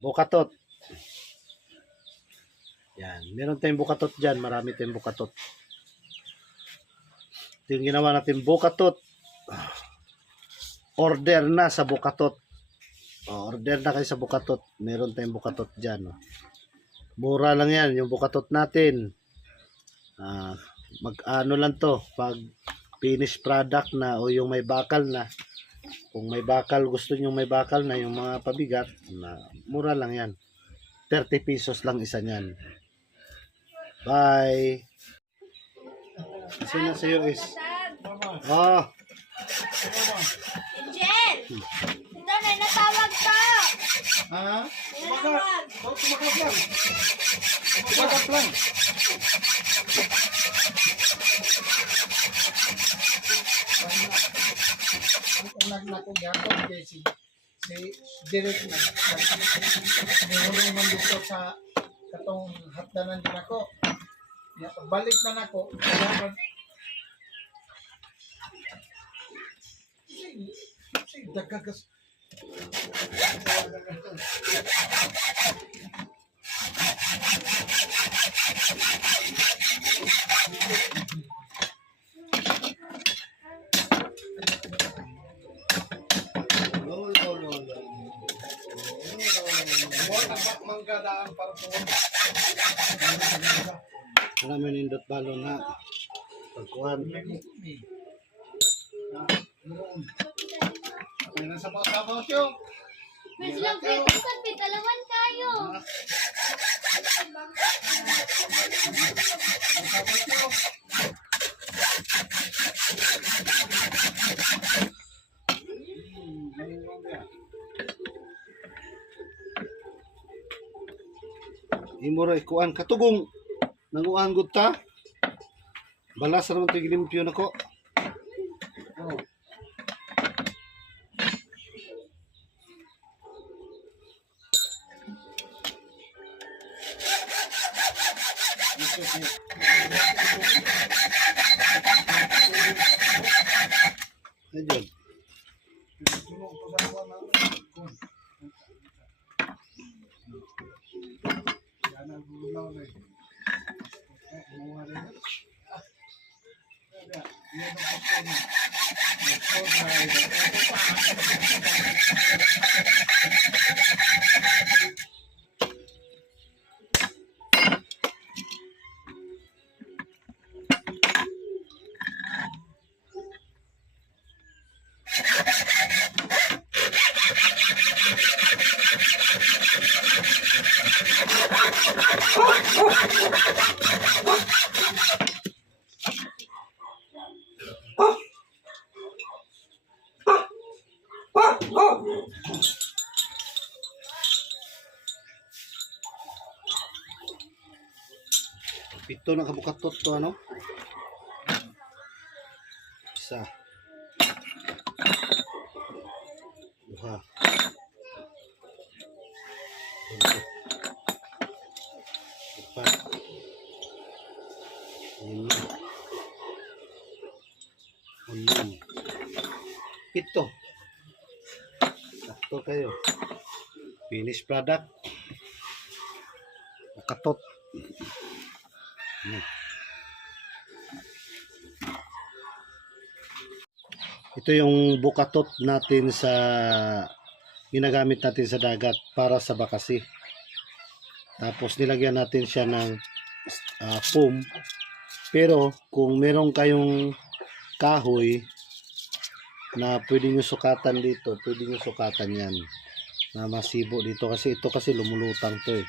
bukatot. Yan, meron tayong bukatot dyan, marami tayong bukatot. Ito yung ginawa natin, bukatot. Order na sa bukatot. Order na kayo sa bukatot. Meron tayong bukatot dyan. Mura lang yan, yung bukatot natin. Mag-ano lang to, pag finished product na o yung may bakal na. Kung may bakal, gusto nyo may bakal na yung mga pabigat, mura lang yan. 30 pesos lang isa nyan. Bye. Sino sa'yo is? Oh. Angel! Ito na, natawag ka! Ha? Natawag! Tumakap lang. Tumakap lang. Nagnakugyakon kay si Direk na nihulong man dito sa katong hatdanan din ako. Balik na nako. Si dagagas. Manggadaan para po. Marami nindot balon na. Pagkuhan. Ay, nasa bawat yun. May silang pitusan, pitalawan kayo! Imura ikuan katugong nanguan gud ta. Balas ra man tigilimpyo nako. Ayun. Pito na kabukatot to ano? Isa. Duha. Empat. Lima. Enam. Pito. Sakto kayo. Finished product. Bukatot. Ito yung bukatot natin sa ginagamit natin sa dagat para sa bakasi. Tapos nilagyan natin siya ng foam. Pero kung meron kayong kahoy na pwede nyo sukatan dito, pwede nyo sukatan yan na masibo dito kasi ito kasi lumulutang to eh.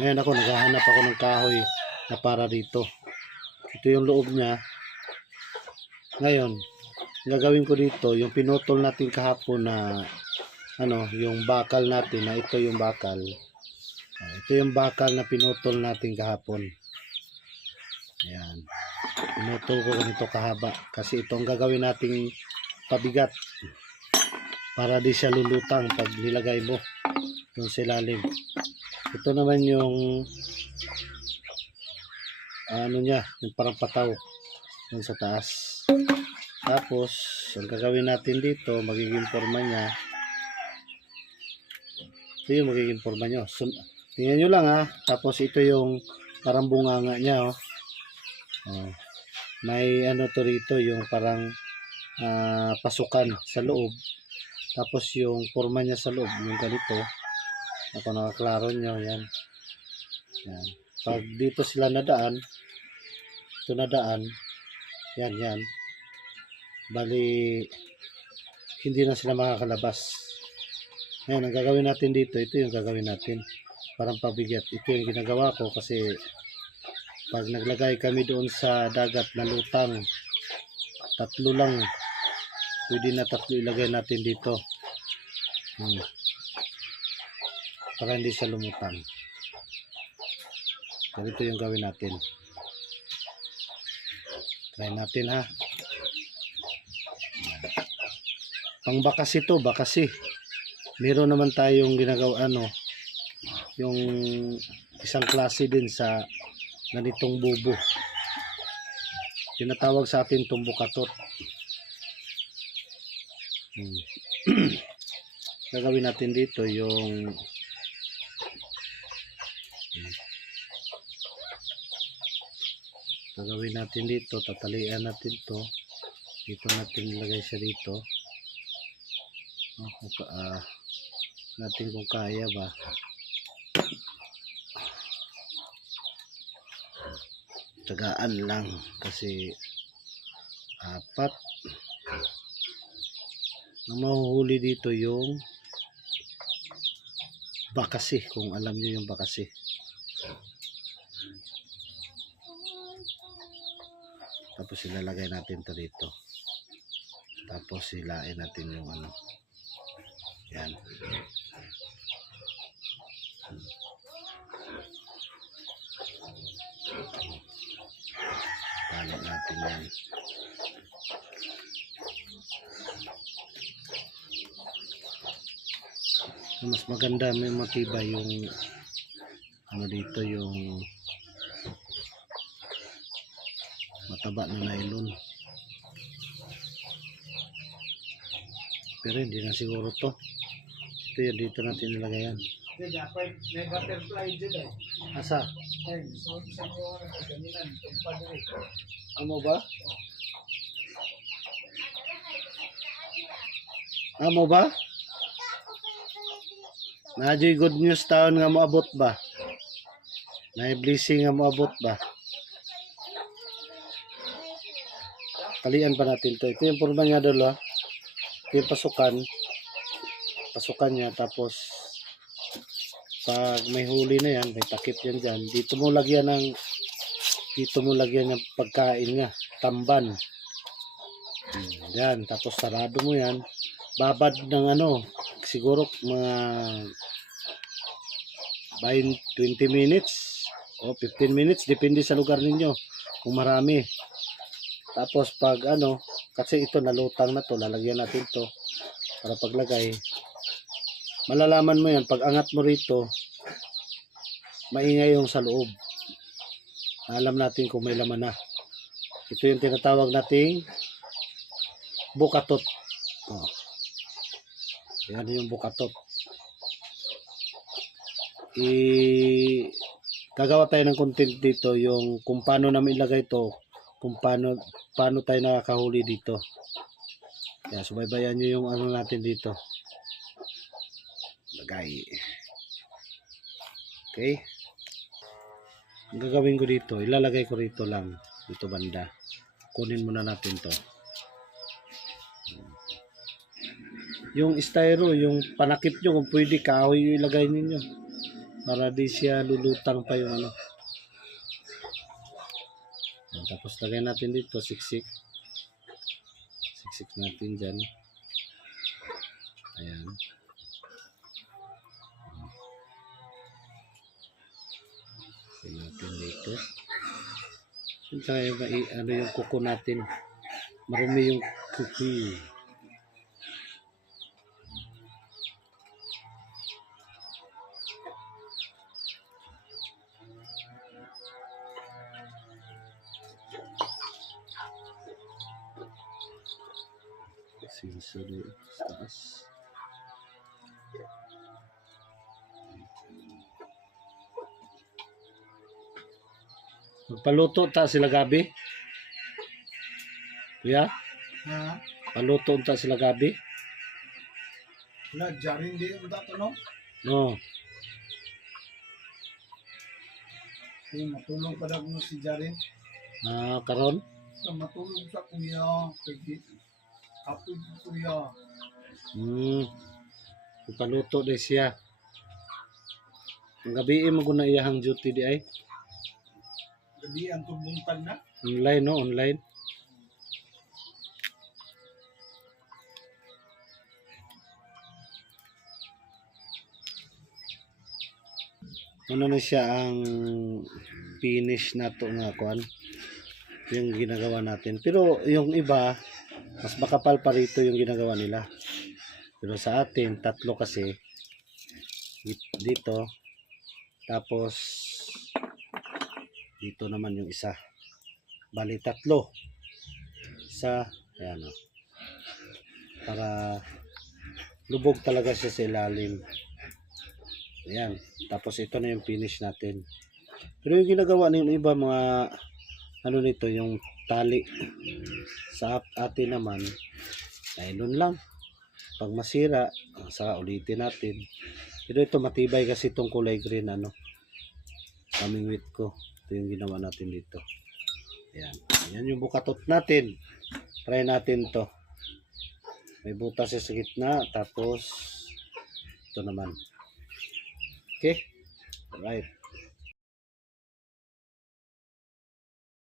Ngayon ako naghahanap ako ng kahoy na para dito. Ito yung loob niya. Ngayon, gagawin ko dito yung pinutol natin kahapon na ano, yung bakal natin na ito yung bakal. Ito yung bakal na pinutol natin kahapon. Ayan. Pinutol ko ganito kahaba kasi ito ang gagawin nating pabigat para di siya lulutang pag nilagay mo doon sa ilalim. Ito naman yung ano niya, yung parang pataw doon sa taas. Tapos ang gagawin natin dito, magiging forma niya Ito yung magiging forma nyo. Tingnan nyo lang ha. Tapos ito yung parang bunganga niya. Oh. Oh. May ano to rito, yung parang pasukan sa loob. Tapos yung forma niya sa loob, yung ganito. Ako nakaklaro nyo, yan. Yan. Pag dito sila nadaan, ito nadaan, yan. Bali, hindi na sila makakalabas. Ngayon, ang gagawin natin dito, ito yung gagawin natin. Parang pabigat. Ito yung ginagawa ko kasi pag naglagay kami doon sa dagat na lutang, 3 lang. Pwede na 3 ilagay natin dito. Para hindi siya lumutang. Ganito yung gawin natin. Try natin ha. Pang bakasi to, bakasi. Meron naman tayong ginagawa yung isang klase din sa ganitong bubo. Tinatawag sa atin itong bukatot. Gagawin natin dito yung gagawin natin dito, tatalian natin to. Dito natin ilagay siya dito. Natin kung kaya ba. Tsagaan lang kasi 4 ang mahuhuli dito yung bakasi, kung alam nyo yung bakasi. Tapos ilalagay natin to dito. Tapos hilain natin yung yan. Palit natin yan. Mas maganda, may matibay yung dito, yung mataba na nylon. Pero hindi na siguro to. Ito yan, dito natin nilagay yan. Hindi, dapat may butterfly dyan eh. Asa? Ayun, so sa iyo na kagaminan, itong padre. Amo ba? Amo ba? Nadyo'y good news taon nga moabot ba? Na blessing nga moabot ba? Kalian pa natin to. Ito yung forma nga dalo. Ito yung pasukan. Pasukan niya. Tapos pag may huli na yan, may takip yan dyan. Dito mo lagyan ng pagkain niya. Tamban. Yan. Tapos sarado mo yan. Babad ng siguro mga 20 minutes o 15 minutes, depende sa lugar ninyo kung marami. Tapos pag kasi ito nalutang na to, lalagyan natin to para paglagay. Malalaman mo yan pag angat mo rito, maingay yung sa loob. Alam natin kung may laman na. Ito yung tinatawag nating bukatot. Yan yung bukatot. Gagawa tayo ng content dito, yung kung paano namin ilagay ito, kung paano tayo nakakahuli dito. Kaya subaybayan nyo yung natin dito. Lagay. Okay. Ang gagawin ko dito, ilalagay ko rito lang, dito banda. Kunin muna natin to. Yung styro, yung panakip nyo, kung pwede kahoy yung ilagay ninyo. Para di siya lulutang pa yung Tapos lagay natin dito, siksik. Siksik natin dyan. Ayan. Lagay natin dito. Saka yung kuko natin. Marumi yung kuki. Sinsuri sa taas. Magpaluto ta sila gabi. Kuya, Ha? paluto ta sila gabi. Wala, jarin di mo dato, no? No. Kaya matulong pa daw mo si Jarin. Karon. So, matulong sa kuya. Kaya, kapag kuya. Paluto din siya. Ang gabi mo guna iyahang duty di ay. Gabi ang tumuntag na. Online no, online. Ano na siya ang finish na to nga kuan yung ginagawa natin. Pero yung iba mas makapal pa rito yung ginagawa nila. Pero sa atin tatlo kasi dito, tapos dito naman yung isa. Bali tatlo. Isa, ayan o. Para lubog talaga siya sa ilalim. Ayan. Tapos ito na yung finish natin. Pero yung ginagawa ng iba mga ano nito, yung tali. Sa atin naman, nylon lang. Pag masira, saka ulitin natin. Pero ito matibay kasi itong kulay green ano. Coming with ko. Ito yung ginawa natin dito. Ayan. Ayan yung bukatot natin. Try natin to. May butas sa gitna. Tapos ito naman. Okay. Alright.